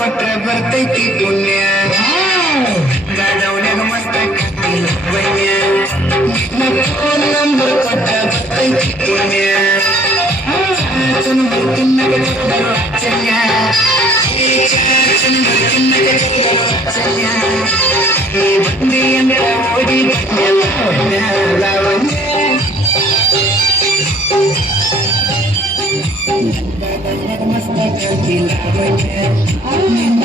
ಕೊಟ್ರ ಬರ್ತೈತಿ ಪುಣ್ಯ ಗಾದವನ್ಯಾಗ ಮಸ್ತ ಕಟ್ಟಿಲ್ಲ ವನ್ಯ ಫೋನ್ ನಂಬರ್ ಕೊಟ್ರ ಬರ್ತೈತಿ ಪುಣ್ಯ ತಿನ್ನಗ ಚಲ್ಯ ತಿನ್ನಗ ಚಲ್ಯ ಬಂದಿ ಅಂದ್ರ ಓಡಿ ಬಂದ್ಯ ಲಾವಣ್ಯ ಮಸ್ತ ಕಟ್ಟಿಲ್ಲ ವನ್ಯ ನಿನ್ನ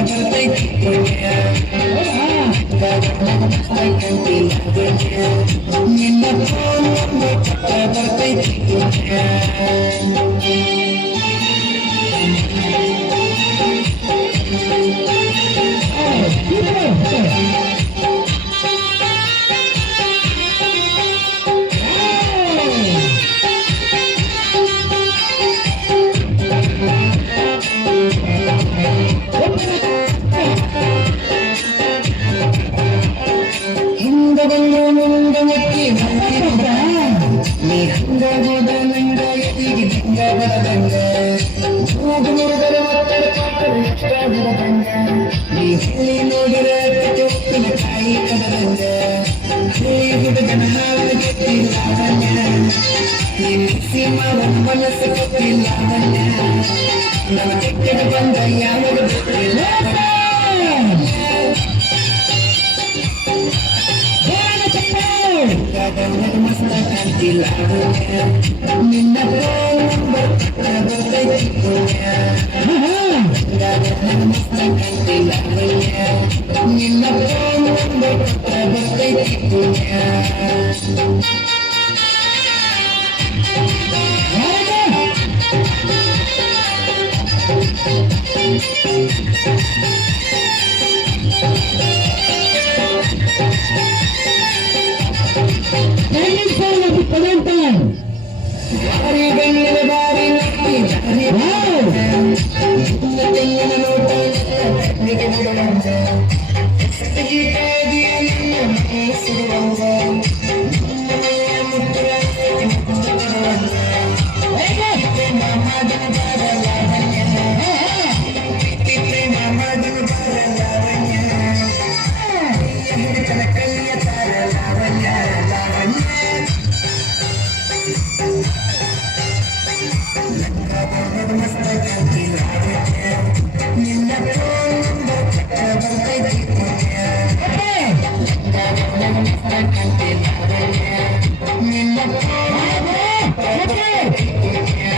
ಬರ್ತೈತಿ ಪುಣ್ಯ ನಿನ್ನ ಫೋನ್ ಬರ್ತೈತಿ ಪುಣ್ಯ ನೀ ಹಂಗ ಹೋದ ನಂಗ ಎದಿಗೆ ದಂಗ ಬರದಂಗ ಹೋಗ ಮುರುಗರ ಒತ್ತಡ ಕೊಟ್ಟರು ಇಷ್ಟ ಬರದಂಗ ನೀ ಹೇಳಿ ನೋಡಿರ ಉಪ್ಪಿನ ಕಾಯಿ ಕದದಂಗ ಹೇಳಿ ಹುಡುಗನ ಹಾಲು ಗೆದ್ದಿಲ್ಲ ಲಾವಣ್ಯ ನೀ ಮಿಕ್ಸಿ ಮಾವನ ಮನಸ್ಸು ಕೊಟ್ಟಿಲ್ಲ ಲಾವಣ್ಯ ನಮ್ಮ ಕೆಟ್ಟದ ಬಂದ ಯಾವಾಗ ಗೊತ್ತಿಲ್ಲ ಮಸ್ತ ಕಾಣ್ತಿಲ್ಲ ನಿನ್ನ ಬರ್ತೈತಿ ಪುಣ್ಯ ಮಸ್ತ ಕಾಣ್ತಿಲ್ಲ ನಿನ್ನ ಬರ್ತೈತಿ ಪುಣ್ಯ ಬಾರಿ ಬೆಣ್ಣಿನ ಬಾರಿ ತೆಂಗಿನ ನೋಟ ಬಿಡುವಂಗ ಸಿಗುವಂಗ ಕೈಯ ತಾರ ಲಾವಣ್ಯ ಲಾವಣ್ಯ ಮಸ್ತ ಕಾಣ್ತಿಲ್ಲ ನಿನ್ನ ಬರ್ತೈತಿ ಪುಣ್ಯ ಮಸ್ತ ಕಾಣ್ತಿಲ್ಲ ನಿನ್ನ ಬರ್ತೈತಿ ಪುಣ್ಯ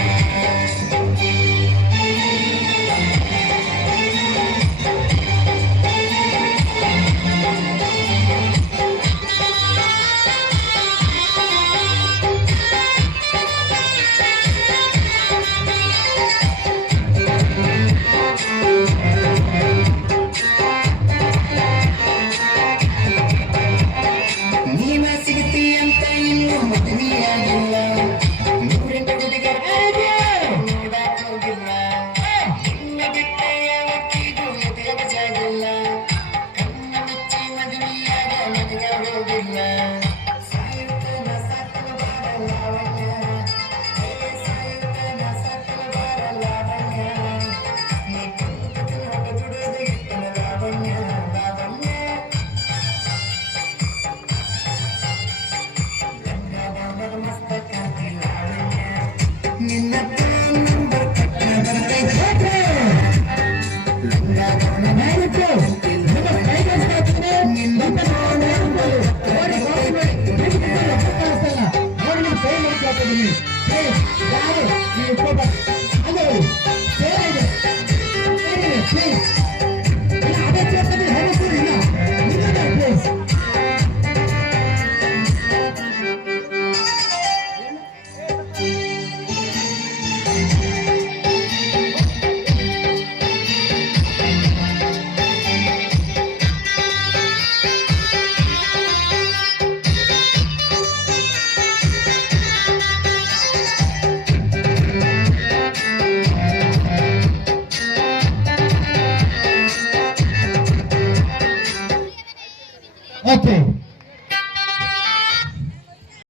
ನಿನ್ನ ನಂಬರ್ Okay.